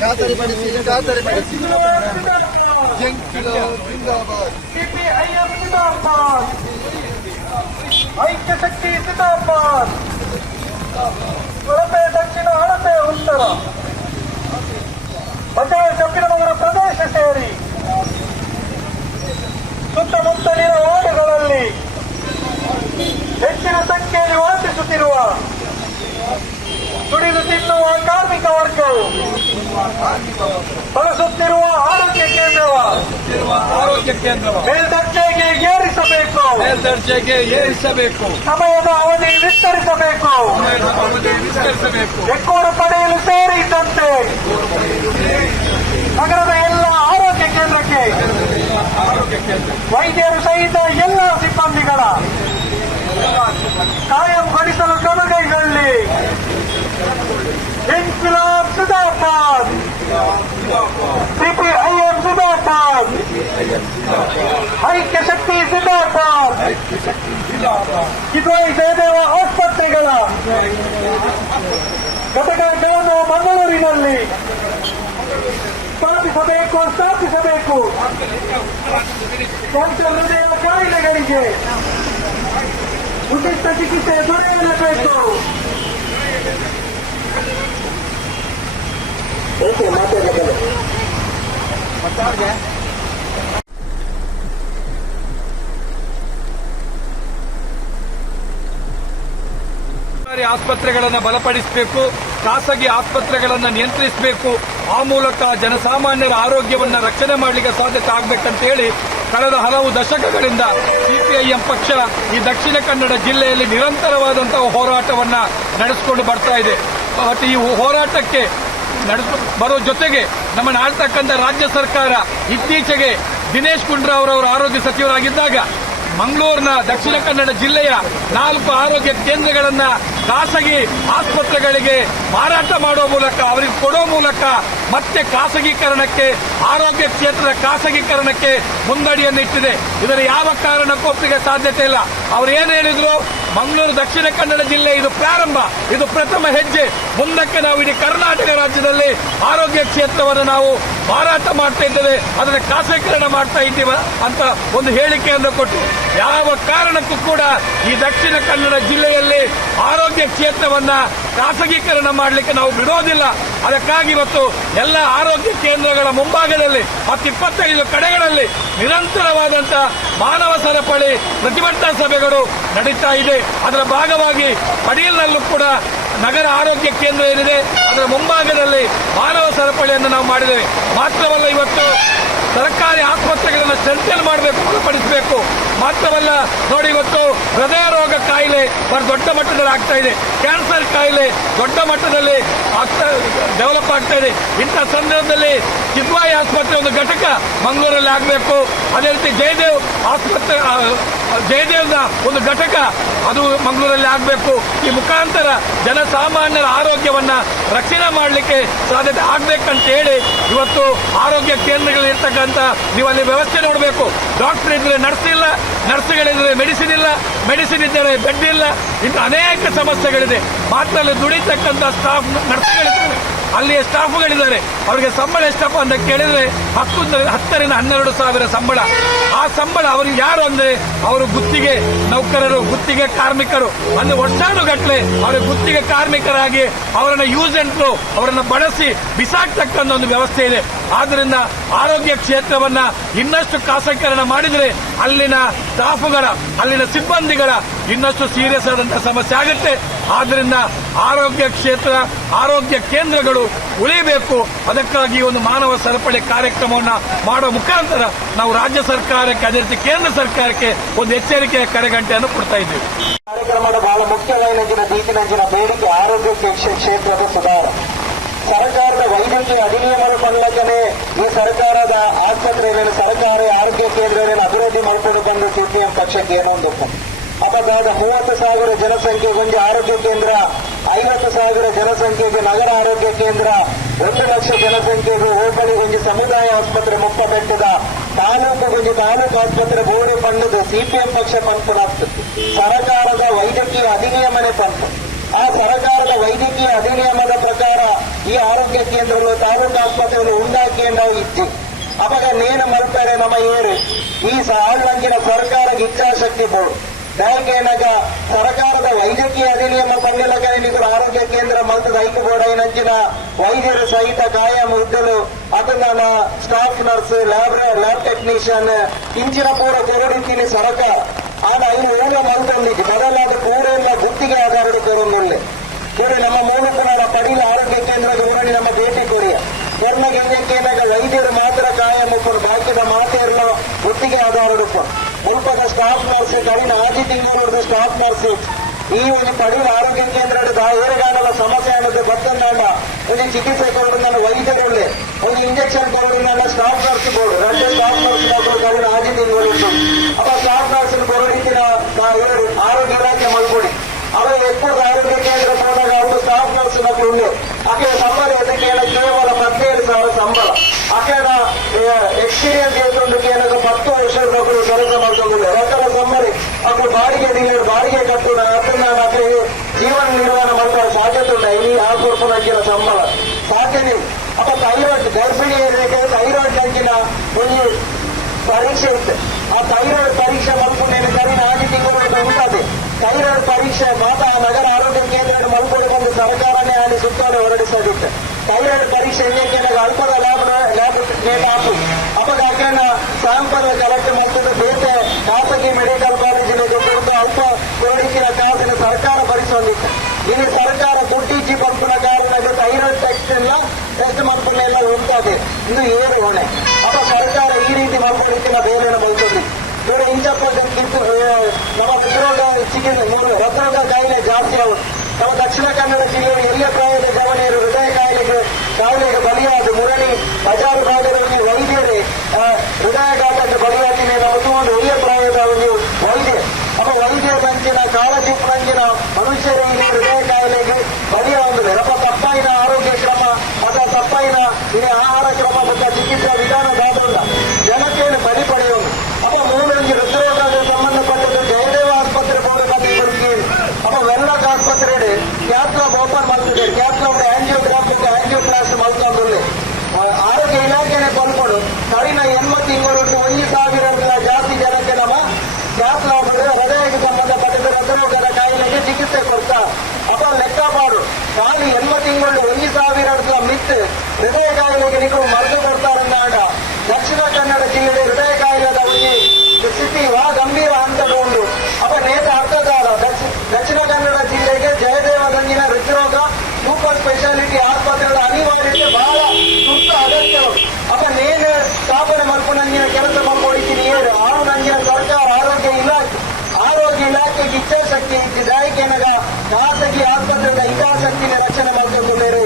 ಖಾತರಿಪಡಿಸಿ ಐಕ್ಯ ಶಕ್ತಿ ಸಿಂದಾಬಾದ್. ಕೊರತೆ ದಕ್ಷಿಣ ಹಳತೆ ಉತ್ತರ ಬಸವ ಶಂಕರನಗರ ಪ್ರದೇಶ ಸೇರಿ ಸುತ್ತಮುತ್ತಲಿನ ವಾರ್ಡ್ಗಳಲ್ಲಿ ಹೆಚ್ಚಿನ ಸಂಖ್ಯೆಯಲ್ಲಿ ವಾಸಿಸುತ್ತಿರುವ ದುಡಿದು ತಿನ್ನುವ ಕಾರ್ಮಿಕ ವರ್ಗವು ಬಳಸುತ್ತಿರುವ ಆರೋಗ್ಯ ಕೇಂದ್ರ ಮೇಲ್ದರ್ಜೆಗೆ ಏರಿಸಬೇಕು. ಸಮಯದ ಅವಧಿ ವಿಸ್ತರಿಸಬೇಕು. ಎಕ್ಕೂರ ಪಡೆಯಲು ಸೇರಿದಂತೆ ನಗರದ ಎಲ್ಲ ಆರೋಗ್ಯ ಕೇಂದ್ರಕ್ಕೆ ವೈದ್ಯರು ಸಹಿತ ಎಲ್ಲ ಸಿಬ್ಬಂದಿಗಳ ಕಾಯಂಗೊಳಿಸಲು ಕ್ರಮಕೈಗೊಳ್ಳಿ. ಇನ್ಕ್ವಿಲಾಬ್ ಸಿಂದಾಬಾದ್. ಸಿಪಿಐಎಂ ಸಿಂದಾಬಾದ್. ಐಕ್ಯ ಶಕ್ತಿ ಸಿಂದಾಬಾದ್. ಕಿದ್ವಾಯಿ ಜಯದೇವ ಆಸ್ಪತ್ರೆಗಳ ಘಟಕಗಳನ್ನು ಮಂಗಳೂರಿನಲ್ಲಿ ಸ್ಥಾಪಿಸಬೇಕು. ಕ್ಯಾನ್ಸರ್ ಹೃದಯ ಕಾಯಿಲೆಗಳಿಗೆ ಉಚಿತ ಚಿಕಿತ್ಸೆ ದೊರೆಯಲೇಬೇಕು. ಸರ್ಕಾರಿ ಆಸ್ಪತ್ರೆಗಳನ್ನು ಬಲಪಡಿಸಬೇಕು, ಖಾಸಗಿ ಆಸ್ಪತ್ರೆಗಳನ್ನು ನಿಯಂತ್ರಿಸಬೇಕು. ಆ ಮೂಲಕ ಜನಸಾಮಾನ್ಯರ ಆರೋಗ್ಯವನ್ನು ರಕ್ಷಣೆ ಮಾಡಲಿಕ್ಕೆ ಸಾಧ್ಯತೆ ಆಗಬೇಕಂತ ಹೇಳಿ ಕಳೆದ ಹಲವು ದಶಕಗಳಿಂದ ಸಿಪಿಐಎಂ ಪಕ್ಷ ಈ ದಕ್ಷಿಣ ಕನ್ನಡ ಜಿಲ್ಲೆಯಲ್ಲಿ ನಿರಂತರವಾದಂತಹ ಹೋರಾಟವನ್ನ ನಡೆಸಿಕೊಂಡು ಬರ್ತಾ ಇದೆ. ಮತ್ತು ಈ ಹೋರಾಟಕ್ಕೆ ಬರೋ ಜೊತೆಗೆ ನಮ್ಮನ್ನು ಆಳ್ತಕ್ಕಂಥ ರಾಜ್ಯ ಸರ್ಕಾರ ಇತ್ತೀಚೆಗೆ ದಿನೇಶ್ ಗುಂಡೂರಾವ್ ಅವರ ಆರೋಗ್ಯ ಸಚಿವರಾಗಿದ್ದಾಗ ಮಂಗಳೂರಿನ ದಕ್ಷಿಣ ಕನ್ನಡ ಜಿಲ್ಲೆಯ 4 ಆರೋಗ್ಯ ಕೇಂದ್ರಗಳನ್ನ ಖಾಸಗಿ ಆಸ್ಪತ್ರೆಗಳಿಗೆ ಮಾರಾಟ ಮಾಡುವ ಮೂಲಕ ಅವರಿಗೆ ಕೊಡೋ ಮೂಲಕ ಮತ್ತೆ ಖಾಸಗೀಕರಣಕ್ಕೆ, ಆರೋಗ್ಯ ಕ್ಷೇತ್ರದ ಖಾಸಗೀಕರಣಕ್ಕೆ ಮುಂದಡಿಯನ್ನಿಟ್ಟಿದೆ. ಇದರ ಯಾವ ಕಾರಣಕ್ಕೂ ಒಪ್ಪಿಗೆ ಸಾಧ್ಯತೆ ಇಲ್ಲ. ಅವರು ಏನು ಹೇಳಿದ್ರು, ಮಂಗಳೂರು ದಕ್ಷಿಣ ಕನ್ನಡ ಜಿಲ್ಲೆ ಇದು ಪ್ರಾರಂಭ, ಇದು ಪ್ರಥಮ ಹೆಜ್ಜೆ. ಮುಂದಕ್ಕೆ ನಾವು ಇಡೀ ಕರ್ನಾಟಕ ರಾಜ್ಯದಲ್ಲಿ ಆರೋಗ್ಯ ಕ್ಷೇತ್ರವನ್ನು ನಾವು ಮಾರಾಟ ಮಾಡ್ತಾ ಇದ್ದೇವೆ, ಅದನ್ನು ಖಾಸಗೀಕರಣ ಮಾಡ್ತಾ ಇದ್ದೀವ ಅಂತ ಒಂದು ಹೇಳಿಕೆಯನ್ನು ಕೊಟ್ಟು ಯಾವ ಕಾರಣಕ್ಕೂ ಕೂಡ ಈ ದಕ್ಷಿಣ ಕನ್ನಡ ಜಿಲ್ಲೆಯಲ್ಲಿ ಆರೋಗ್ಯ ಕ್ಷೇತ್ರವನ್ನ ಖಾಸಗೀಕರಣ ಮಾಡಲಿಕ್ಕೆ ನಾವು ಬಿಡೋದಿಲ್ಲ. ಅದಕ್ಕಾಗಿ ಇವತ್ತು ಎಲ್ಲ ಆರೋಗ್ಯ ಕೇಂದ್ರಗಳ ಮುಂಭಾಗದಲ್ಲಿ 25 ಕಡೆಗಳಲ್ಲಿ ನಿರಂತರವಾದಂತಹ ಮಾನವ ಸರಪಳಿ ಪ್ರತಿಭಟನಾ ಸಭೆಗಳು ನಡೀತಾ ಇದೆ. ಅದರ ಭಾಗವಾಗಿ ಪಡೀಲ್ನಲ್ಲೂ ಕೂಡ ನಗರ ಆರೋಗ್ಯ ಕೇಂದ್ರ ಏನಿದೆ ಅದರ ಮುಂಭಾಗದಲ್ಲಿ ಮಾನವ ಸರಪಳಿಯನ್ನು ನಾವು ಮಾಡಿದ್ದೇವೆ. ಮಾತ್ರವಲ್ಲ, ಇವತ್ತು ಸರ್ಕಾರಿ ಆಸ್ಪತ್ರೆಗಳನ್ನು ಸ್ಟ್ರೆಂಥನ್ ಮಾಡಬೇಕು, ಬಲಪಡಿಸಬೇಕು. ಮಾತ್ರವಲ್ಲ ನೋಡಿ, ಇವತ್ತು ಹೃದಯ ರೋಗ ಕಾಯಿಲೆ ದೊಡ್ಡ ಮಟ್ಟದಲ್ಲಿ ಆಗ್ತಾ ಇದೆ, ಕ್ಯಾನ್ಸರ್ ಕಾಯಿಲೆ ದೊಡ್ಡ ಮಟ್ಟದಲ್ಲಿ ಡೆವಲಪ್ ಆಗ್ತಾ ಇದೆ. ಇಂತಹ ಸಂದರ್ಭದಲ್ಲಿ ಕಿದ್ವಾಯಿ ಆಸ್ಪತ್ರೆ ಒಂದು ಘಟಕ ಮಂಗಳೂರಲ್ಲಿ ಆಗಬೇಕು. ಅದೇ ರೀತಿ ಜಯದೇವ್ನ ಒಂದು ಘಟಕ ಅದು ಮಂಗಳೂರಲ್ಲಿ ಆಗಬೇಕು. ಈ ಮುಖಾಂತರ ಜನಸಾಮಾನ್ಯರ ಆರೋಗ್ಯವನ್ನ ರಕ್ಷಣೆ ಮಾಡಲಿಕ್ಕೆ ಸಾಧ್ಯತೆ ಆಗ್ಬೇಕಂತ ಹೇಳಿ ಇವತ್ತು ಆರೋಗ್ಯ ಕೇಂದ್ರಗಳಿರ್ತಕ್ಕಂಥ ನೀವು ಅಲ್ಲಿ ವ್ಯವಸ್ಥೆ ನೋಡಬೇಕು. ಡಾಕ್ಟರ್ ಇದ್ರೆ ನರ್ಸ್ ಇಲ್ಲ, ನರ್ಸ್ಗಳಿದ್ರೆ ಮೆಡಿಸಿನ್ ಇಲ್ಲ, ಮೆಡಿಸಿನ್ ಇದ್ದರೆ ಬೆಡ್ ಇಲ್ಲ. ಇನ್ನು ಅನೇಕ ಸಮಸ್ಯೆಗಳಿದೆ. ಮಾತ್ರ ಅಲ್ಲಿ ದುಡಿತಕ್ಕಂಥ ಸ್ಟಾಫ್ ನರ್ಸ್ಗಳಿದ್ದಾರೆ, ಅಲ್ಲಿಯ ಸ್ಟಾಫ್ಗಳಿದ್ದಾರೆ. ಅವರಿಗೆ ಸಂಬಳ ಎಷ್ಟಪ್ಪ ಅಂತ ಕೇಳಿದ್ರೆ 10 ರಿಂದ 12 ಸಾವಿರ ಸಂಬಳ. ಆ ಸಂಬಳ ಅವ್ರಿಗೆ ಯಾರು ಅಂದ್ರೆ ಅವರು ಗುತ್ತಿಗೆ ನೌಕರರು, ಗುತ್ತಿಗೆ ಕಾರ್ಮಿಕರು. ಅಂದ್ರೆ ವರ್ಷಾನುಗಟ್ಟಲೆ ಅವರ ಗುತ್ತಿಗೆ ಕಾರ್ಮಿಕರಾಗಿ ಅವರನ್ನ ಯೂಸ್ ಅಂಡ್ ಥ್ರೋ, ಅವರನ್ನ ಬಳಸಿ ಬಿಸಾಕ್ತಕ್ಕಂಥ ಒಂದು ವ್ಯವಸ್ಥೆ ಇದೆ. ಆದ್ರಿಂದ ಆರೋಗ್ಯ ಕ್ಷೇತ್ರವನ್ನ ಇನ್ನಷ್ಟು ಖಾಸಗೀಕರಣ ಮಾಡಿದ್ರೆ ಅಲ್ಲಿನ ಸ್ಟಾಫ್ಗಳ, ಅಲ್ಲಿನ ಸಿಬ್ಬಂದಿಗಳ ಇನ್ನಷ್ಟು ಸೀರಿಯಸ್ ಆದಂತಹ ಸಮಸ್ಯೆ ಆಗುತ್ತೆ. ಆದ್ರಿಂದ ಆರೋಗ್ಯ ಕ್ಷೇತ್ರ, ಆರೋಗ್ಯ ಕೇಂದ್ರಗಳು ಉಳಿಬೇಕು. ಅದಕ್ಕಾಗಿ ಒಂದು ಮಾನವ ಸರಪಳಿ ಕಾರ್ಯಕ್ರಮವನ್ನು ಮಾಡುವ ಮುಖಾಂತರ ನಾವು ರಾಜ್ಯ ಸರ್ಕಾರಕ್ಕೆ, ಅದೇ ರೀತಿ ಕೇಂದ್ರ ಸರ್ಕಾರಕ್ಕೆ ಒಂದು ಎಚ್ಚರಿಕೆಯ ಕರೆಗಂಟೆಯನ್ನು ಕೊಡ್ತಾ ಇದ್ದೀವಿ. ಕಾರ್ಯಕ್ರಮದ ಬಹಳ ಮುಖ್ಯವಾದ ದೀಪಿನಂಚಿನ ಬೇಡಿಕೆ ಆರೋಗ್ಯ ಕ್ಷೇತ್ರದ ಸುಧಾರಣೆ. ಸರ್ಕಾರದ ವೈದ್ಯಕೀಯ ಅಧಿನಿಯಮದ ಪಲ್ಲಕ್ಕನೆ ಈ ಸರ್ಕಾರದ ಆಸ್ಪತ್ರೆಗಳನ್ನು, ಸರ್ಕಾರಿ ಆರೋಗ್ಯ ಕೇಂದ್ರಗಳನ್ನು ಅಭಿವೃದ್ಧಿ ಮಾಡಿಕೊಂಡು ಬಂದು ಸಿಪಿಎಂ ಪಕ್ಷಕ್ಕೆ ಏನೋ ಒಂದು ಅಪಘಾತ 30,000 ಜನಸಂಖ್ಯೆಗೊಂದು ಆರೋಗ್ಯ ಕೇಂದ್ರ, 50,000 ಜನಸಂಖ್ಯೆಗೆ ನಗರ ಆರೋಗ್ಯ ಕೇಂದ್ರ, 1 ಲಕ್ಷ ಜನಸಂಖ್ಯೆಗೆ ಹೋಬಳಿಗೊಂದು ಸಮುದಾಯ ಆಸ್ಪತ್ರೆ ಮುಪ್ಪ ಬೆಟ್ಟದ ತಾಲೂಕು ಆಸ್ಪತ್ರೆ ಬೋರ್ಡಿ ಪಂಡದು ಸಿಪಿಎಂ ಪಕ್ಷ ಪಂಪನಾಗ್ತದೆ. ಸರ್ಕಾರದ ವೈದ್ಯಕೀಯ ಅಧಿನಿಯಮನೆ ಪಂಪ. ಆ ಸರ್ಕಾರದ ವೈದ್ಯಕೀಯ ಅಧಿನಿಯಮದ ಪ್ರಕಾರ ಈ ಆರೋಗ್ಯ ಕೇಂದ್ರಗಳು ತಾಲೂಕು ಆಸ್ಪತ್ರೆಗಳು ಉಂಡಾಕಿಯನ್ನು ಇತ್ತು ಅವಾಗ ನೇನು ಮಲ್ತಾರೆ ನಮ್ಮ ಏರು ಈ ಆಳ್ವಂಕಿನ ಸರ್ಕಾರಕ್ಕೆ ಇಚ್ಛಾಶಕ್ತಿ ಬೋರ್ಡ್ ಬ್ಯಾಂಕ್ ಏನಾಗ ಸರ್ಕಾರದ ವೈದ್ಯಕೀಯ ಅಧಿನಿಯಮ ಪಂಡಿಲಕ ನಿಗರು ಆರೋಗ್ಯ ಕೇಂದ್ರ ಮಲ್ತದ ಐಕ್ಯ ಬೋರ್ಡ್ ಐನಂಚಿನ ವೈದ್ಯರು ಸಹಿತ ಕಾಯಂ ಹುದ್ದಲು ಅದನ್ನ ಸ್ಟಾಫ್ ನರ್ಸ್ ಲ್ಯಾಬ್ ಟೆಕ್ನಿಷಿಯನ್ ಇಂಚಿನ ಪೂರ ಕೊರಡಿತೀನಿ ಸರ್ಕಾರ ಆದ ಐದು ಊರ ಮಲ್ತೊಂದಿದ್ದು ಬದಲಾದ ಕೂಡೆಲ್ಲ ಗುತ್ತಿಗೆ ಆಧಾರದ ಕೊರೊಂದಿಲ್ಲ ಕೊಡಿ ನಮ್ಮ ಮೂಲಪುರ ಪಡಿಲ ಆರೋಗ್ಯ ಕೇಂದ್ರದ ಊರಲ್ಲಿ ನಮ್ಮ ಭೇಟಿ ಕೊರಿಯ ಕೊರ್ನಗೆ ಏನಾಗ ವೈದ್ಯರು ಮಾತ್ರ ಕಾಯಂ ಉಪ್ಪು ಬಾಕಿದ ಮಾತೆಯಲ್ಲ ಗುತ್ತಿಗೆ ಆಧಾರದ ಮುಲ್ಪದ ಸ್ಟಾಫ್ ನರ್ಸ್ ಕಡಿನ ಆದಿ ತಿಂಗಳು ಸ್ಟಾಫ್ ನರ್ಸ್ ಈ ಒಂದು ಪಡಿಲ ಆರೋಗ್ಯ ಕೇಂದ್ರದ ಏರಗಾನದ ಸಮಸ್ಯೆ ಅನ್ನೋದು ಗೊತ್ತಂದ ಒಂದು ಚಿಕಿತ್ಸೆ ಕೊಡುವುದನ್ನು ವೈದ್ಯರುಳ್ಳೆ ಒಂದು ಇಂಜೆಕ್ಷನ್ ಕೊಡುವುದನ್ನು ಸ್ಟಾಫ್ ನರ್ಸ್ ಬೋರ್ಡು രണ്ട് ಸ್ಟಾಫ್ ನರ್ಸ್ ಕಡಿನ ಆದಿ ತಿಂಗಳು ಅಪ್ಪ ಸ್ಟಾಫ್ ನರ್ಸ್ ಕೊರಡಿತಿನ ಆರೋಗ್ಯ ಇಲಾಖೆ ಮಲ್ಕೊಡಿ ಅವರು ಎಪ್ಪು ಆರೋಗ್ಯ ಕೇಂದ್ರ ಹೋದಾಗ ಅವರು ಸ್ಟಾಫ್ ನರ್ಸ್ ಮಕ್ಕಳು ಆಕೆಯ ಸಂಬಳ ಅದಕ್ಕೆ ಕೇವಲ 17,000 ಸಂಬಳ ಆಕೆಯ ಎಕ್ಸ್ಪೀರಿಯನ್ಸ್ ಏತೊಂದಕ್ಕೆ ಏನಾದ್ರು 10 ವರ್ಷದ ಮಕ್ಕಳು ಕೆಲಸ ಮಾಡ್ಕೊಂಡಿಲ್ಲ ರೊಕ್ಕದ ಸಂಬಳ ಮಕ್ಕಳು ಬಾಡಿಗೆ ಡೀಲರ್ ಬಾಡಿಗೆ ಕಟ್ಟು ಅದನ್ನ ಆಕೆಗೆ ಜೀವನ ನಿರ್ವಹಣೆ ಮಾಡುವ ಸಾಧ್ಯತೆ ಉಂಟ ಇಲ್ಲಿ 6 ಅಂಕಿನ ಸಂಬಳ ಸಾಧ್ಯತೆ ಅಪ್ಪ ಥೈರಾಯ್ಡ್ ಗರ್ಭಿಣಿ ಥೈರಾಯ್ಡ್ ಅಂಕಿನ ಒಂದು ಪರೀಕ್ಷೆ ಇತ್ತು ಆ ಥೈರಾಯ್ಡ್ ಪರೀಕ್ಷೆ ಮಲ್ಕೊಂಡೇನೆ ಕರೀನ ಆಗಿ ತಿಂಗಳು ಉಂಟದೆ ಥೈರಾಯ್ಡ್ ಪರೀಕ್ಷೆ ಮಾತಾ ನಗರ ಆರೋಗ್ಯ ಕೇಂದ್ರ ಮಲ್ಕೊಂಡು ಬಂದು ಸರ್ಕಾರನೇ ಅಲ್ಲಿ ಸುತ್ತಾನೆ ಹೊರಡಿಸೋದಿತ್ತು ಥೈರಾಯ್ಡ್ ಪರೀಕ್ಷೆ ಇನ್ನೇನಾಗ ಅಲ್ಪದ ಲ್ಯಾಬ್ ಹಾಕು ಅವಾಗ ಆಕೆನ ಸ್ಯಾಂಪಲ್ ಕಲೆಕ್ಟ್ ಮಾಡ್ಕೊಂಡು ಬೇರೆ ಖಾಸಗಿ ಮೆಡಿಕಲ್ ಕಾಲೇಜಿನ ಕೊಟ್ಟು ಅಲ್ಪ ಕೊರಡಿಸಿನ ಕಾಸಿನ ಸರ್ಕಾರ ಭರಿಸೋದಿತ್ತು ಇಲ್ಲಿ ಸರ್ಕಾರ ದುಡ್ಡಿಚ್ಚಿ ಬಂಪುನ ಕಾರಣ ಥೈರಾಯ್ಡ್ ಟೆಸ್ಟ್ ಮಾಡ್ಕೊಂಡೆಲ್ಲ ಉಂಟದೆ ಇದು ಏನು ಹೊಣೆ ಅಪ್ಪ ಸರ್ಕಾರ ಈ ರೀತಿ ಮಾಡ್ಕೊಂಡಿದ್ದಿನ ಬೇರೆನ ಬಲ್ತದೆ ಇವರು ಇಂಚಪ್ಪ ನಮ್ಮ ಹೃದ್ರೋಗ ಚಿಕಿತ್ಸೆ ಹೃದ್ರೋಗ ಕಾಯಿಲೆ ಜಾಸ್ತಿ ಆಗುತ್ತೆ ನಮ್ಮ ದಕ್ಷಿಣ ಕನ್ನಡ ಜಿಲ್ಲೆಯಲ್ಲಿ ಎಲ್ಲ ಪ್ರಾಯದ ಗಮನಿಯರು ಹೃದಯ ಕಾಯಿಲೆಗೆ ಬಲಿಯಾದ ಮುರಳಿ ಬಜಾರು ಭಾಗದಲ್ಲಿ ವೈದ್ಯರೇ ಹೃದಯಾಘಾತಕ್ಕೆ ಬಲಿಯಾಗಿನೇ ನಾವು ತಗೊಂಡು ಎಲ್ಲ ಪ್ರಾಯದ ಒಂದು ವೈದ್ಯ ಅಪ್ಪ ವೈದ್ಯ ಪಂಚಿನ ಕಾಳಜಿ ಪಂಚಿನ ಮನುಷ್ಯರಿಗೆ ಹೃದಯ ಕಾಯಿಲೆಗೆ ಬಲಿಯಾಗುತ್ತದೆ ಅಪ್ಪ ತಪ್ಪಾಯಿನ ಆರೋಗ್ಯ ಕ್ರಮ ಅಥವಾ ತಪ್ಪಾಯಿನ ಆಹಾರ ಕ್ರಮ ಮತ್ತು ಚಿಕಿತ್ಸಾ ವಿಧಾನ ದಾಖಲ ಜನತೆಯನ್ನು ಬಲಿ ಪಡೆಯೋದು ಅಪ್ಪ ಮೂಲಂಗಿ ಹೃದ್ರೋಗಕ್ಕೆ ಸಂಬಂಧಪಟ್ಟದ್ದು ಜಯದೇವ ಆಸ್ಪತ್ರೆ ಬೋರ್ಡ್ ಅಪ್ಪ ವೆಲ್ಲಕ್ ಆಸ್ಪತ್ರೆ ಕ್ಯಾಥ್ಲಾಬ್ ಓಪನ್ ಮಾಡ್ತಿದೆ ಕ್ಯಾಥ್ಲಾಬ್ ಆಂಜಿಯೋಗ್ರಾಮ್ ಮತ್ತು ಆಂಜಿಯೋಪ್ಲಾಸ್ಟ್ ಮಾಡ್ಕೊಂಡು ಆರೋಗ್ಯ ಇಲಾಖೆನೆ ಕೊಂಡ್ಕೊಂಡು ಕಡಿಮೆ 80 ತಿಂಗಳು 1,000 ಜಾಸ್ತಿ ಜನಕ್ಕೆ ನಮ್ಮ ಕ್ಯಾಥ್ಲಾಬ್ ಹೃದಯಕ್ಕೆ ಸಂಬಂಧಪಟ್ಟದ ಹೃದರೋಗದ ಕಾಯಿಲೆಗೆ ಚಿಕಿತ್ಸೆ ಕೊಡ್ತಾ ಅಪ್ಪ ಲೆಕ್ಕ ಮಾಡು ಖಾಲಿ 80 ತಿಂಗಳು 1,000 ಮಿತ್ ಹೃದಯ ಕಾಯಿಲೆಗೆ ನೀವು ಮರೆತು ಕೊಡ್ತಾರನ್ನಾಡ ದಕ್ಷಿಣ ಕನ್ನಡ ಜಿಲ್ಲೆಯ ಹೃದಯ ಕಾಯಿಲೆದ ಒಂದು ಸ್ಥಿತಿ ಗಂಭೀರ ಹಂತದ ಉಂಟು ಅಪ್ಪ ನೇತ ಅರ್ಥದಾರ ದಕ್ಷಿಣ ಕನ್ನಡ ಜಿಲ್ಲೆಗೆ ಜಯದೇವದಂಗಿನ ಹೃದ್ರೋಗ ಸೂಪರ್ ಸ್ಪೆಷಾಲಿಟಿ ಆಸ್ಪತ್ರೆಗಳ ಅನಿವಾರ್ಯತೆ ಬಹಳ ತುರ್ತು ಅಗತ್ಯ ಅಪ್ಪ ನೇನು ಸ್ಥಾಪನೆ ಮಾಡ್ಕೊಂಡು ನಂಗಿನ ಕೆಲಸ ಮಾಡ್ಕೊಡಿತೀನಿ ಏನು ಆರು ನಂಗಿನ ಸರ್ಕಾರ ಆರೋಗ್ಯ ಇಲಾಖೆಗೆ ಇಚ್ಛಾಶಕ್ತಿ ಇಟ್ಟಿದೆ ಏನಾಗ ಖಾಸಗಿ ಆಸ್ಪತ್ರೆಗಳ ಹಿತಾಸಕ್ತಿನ ರಕ್ಷಣೆ ಮಾಡ್ಕೊಂಡಿದ್ದಾರೆ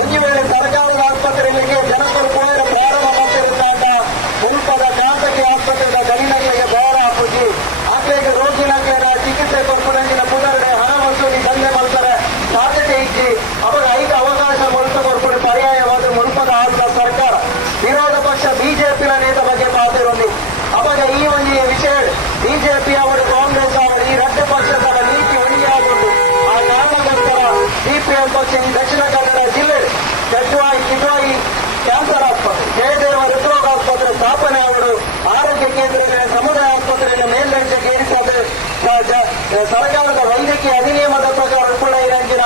ಒಂದು ವೇಳೆ ಸರ್ಕಾರದ ಆಸ್ಪತ್ರೆಗಳಿಗೆ ಜನಪರ ಪುನರ್ ಪ್ರಾರಂಭ ಮಾಡ್ತಿರುತ್ತಾಗ ಮುಲ್ಪದ ಖಾಸಗಿ ಆಸ್ಪತ್ರೆಗಳ ಗಣಿನಗಳಿಗೆ ಬಹಳ ಹಾಕುತ್ತಿ ಆಕೆಗೆ ರೋಗಿನಕ್ಕೆ ಚಿಕಿತ್ಸೆ ಕೊಡ್ಕೊಂಡಂಗಿನ ಪುನರ್ಡೆ ಹಣ ವಸೂಲಿ ದಂಧೆ ಮಾಡ್ತಾರೆ ಸಾಧ್ಯತೆ ಇದ್ದು ಅವಾಗ 5 ಅವಕಾಶ ಮುಲ್ಪ ಕೊಡ್ಕೊಂಡು ಪರ್ಯಾಯವಾದ ಮುಲ್ಪದ ಆದ ಸರ್ಕಾರ ವಿರೋಧ ಪಕ್ಷ ಬಿಜೆಪಿನ ನೇತ ಬಗ್ಗೆ ಮಾತಿರೋದು ಅವಾಗ ಈ ಒಂದು ವಿಷಯ ಬಿಜೆಪಿ ಅವರು ಕಾಂಗ್ರೆಸ್ ಅವರು ಈ ಎರಡು ಪಕ್ಷದ ನೀತಿ ಒಣಿಯಾಗೊಂಡು ಆ ಕಾರಣಕ್ಕೋಸ್ಕರ ಸಿಪಿಎಂ ಪಕ್ಷ ಈ ದಕ್ಷಿಣ ಕನ್ನಡ ಜಿಲ್ಲೆ ಕಿದ್ವಾಯಿ ಕ್ಯಾನ್ಸರ್ ಆಸ್ಪತ್ರೆ ಜಯದೇವ ಹೃದ್ರೋಗ ಆಸ್ಪತ್ರೆ ಸ್ಥಾಪನೆ ಅವರು ಆರೋಗ್ಯ ಕೇಂದ್ರಗಳ ಸಮುದಾಯ ಆಸ್ಪತ್ರೆಗಳ ಮೇಲ್ದರ್ಜೆಗೆ ಏರಿಸದೆ ಸರ್ಕಾರದ ವೈದ್ಯಕೀಯ ಅಧಿನಿಯಮದ ಪ್ರಕಾರ ಕೂಡ ಇರಂಗಿನ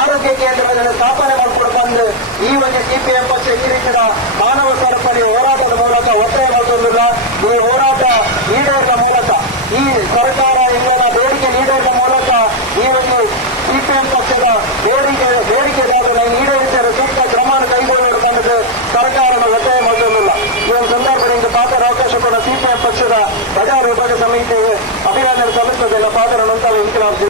ಆರೋಗ್ಯ ಕೇಂದ್ರಗಳನ್ನು ಸ್ಥಾಪನೆ ಮಾಡಿಕೊಂಡು ಬಂದು ಈ ಒಂದು ಸಿಪಿಎಂ ಪಕ್ಷ ಈ ರೀತಿಯ ಮಾನವ ಸರಪಳಿ ಹೋರಾಟದ ಮೂಲಕ ಒತ್ತಾಯ ಮಾಡುವುದಿಲ್ಲ ಈ ಹೋರಾಟ ಈಡೇರಿದ ಮೂಲಕ ಈ ಸರ್ಕಾರ ಇಲ್ಲಿನ ಬೇಡಿಕೆ ಈಡೇರಿದ ಮೂಲಕ ಈ ಒಂದು ಸಿಪಿಎಂ ಪಕ್ಷದ ಬೇಡಿಕೆದಾರರನ್ನು ಈಡೇರಿಸಿದ ಸೂಕ್ತ ಕ್ರಮ ಕೈಗೊಳ್ಳಬೇಕೆಂದು ಸರ್ಕಾರದ ಒತ್ತಾಯ ಮಾಡುವುದಿಲ್ಲ ಈ ಒಂದು ಸಂದರ್ಭದಿಂದ ಪಾತ್ರ ಅವಕಾಶ ಕೂಡ ಸಿಪಿಎಂ ಪಕ್ಷದ ಬಜಾರ್ ವಿಭಾಗ ಸಮಿತಿಗೆ ಅಭಿನಂದನೆ ಸಲ್ಲಿಸುವುದಿಲ್ಲ ಪಾತ್ರ ನಂತರ